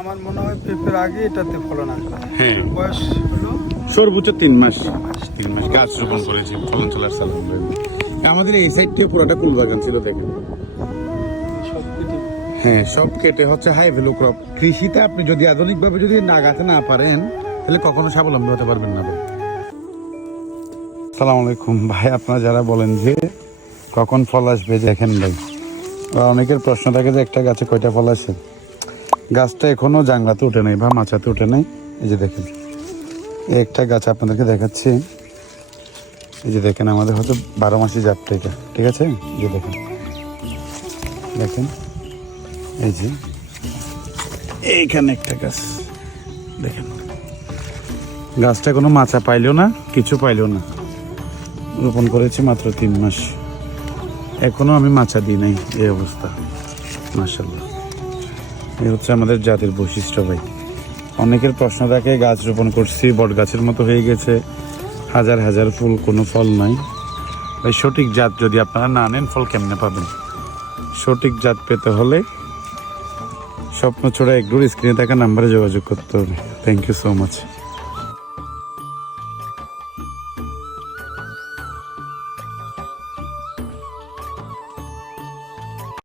আমার মনে হয় পেঁপের আগে এটাতে ফলন আসবে। হ্যাঁ, বয়স হলো সর্বোচ্চ 3 মাস। 3 মাস গাছ রোপণ করেছি, ফলন চলার সালাম রইল। আমাদের এই সাইডটা পুরোটা কুল বাগান ছিল দেখেন। সব কেটে হ্যাঁ, সব কেটে হচ্ছে হাই ভ্যালু ক্রপ। কৃষিতে আপনি যদি আধুনিকভাবে যদি নাগাতে না পারেন তাহলে কখনো স্বাবলম্বী হতে পারবেন না ভাই। আসসালামু আলাইকুম ভাই, আপনারা যারা বলেন যে কখন ফল আসবে, দেখেন ভাই অনেকের প্রশ্ন থাকে যে একটা গাছে কয়টা ফল আসে। গাছটা এখনো জাংলাতে উঠে নাই বা মাচাতে উঠে নাই। এই যে দেখেন, এই একটা গাছ আপনাদেরকে দেখাচ্ছি। এই যে দেখেন, আমাদের হয়তো 12 মাসি জাতটা এটা, ঠিক আছে? এই যে দেখেন, দেখেন এই যে এইখানে একটা গাছ দেখেন, গাছটা কোনো মাচা পাইলেও না, কিছু পাইলেও না। রোপণ করেছি মাত্র 3 মাস, এখনো আমি মাচা দিই নাই। এই অবস্থা, মাশাআল্লাহ। এই হচ্ছে আমাদের জাতের বৈশিষ্ট্য ভাই। অনেকের প্রশ্ন থাকে গাছ রোপণ করছি বট গাছের মতো হয়ে গেছে, হাজার হাজার ফুল, কোনো ফল নাই। ভাই সঠিক জাত যদি আপনারা না নেন ফল কেমনে পাবেন? সঠিক জাত পেতে হলে স্বপ্ন ছোড়া এগ্রোর স্ক্রিনে থাকা নাম্বারে যোগাযোগ করতে হবে। Thank you so much.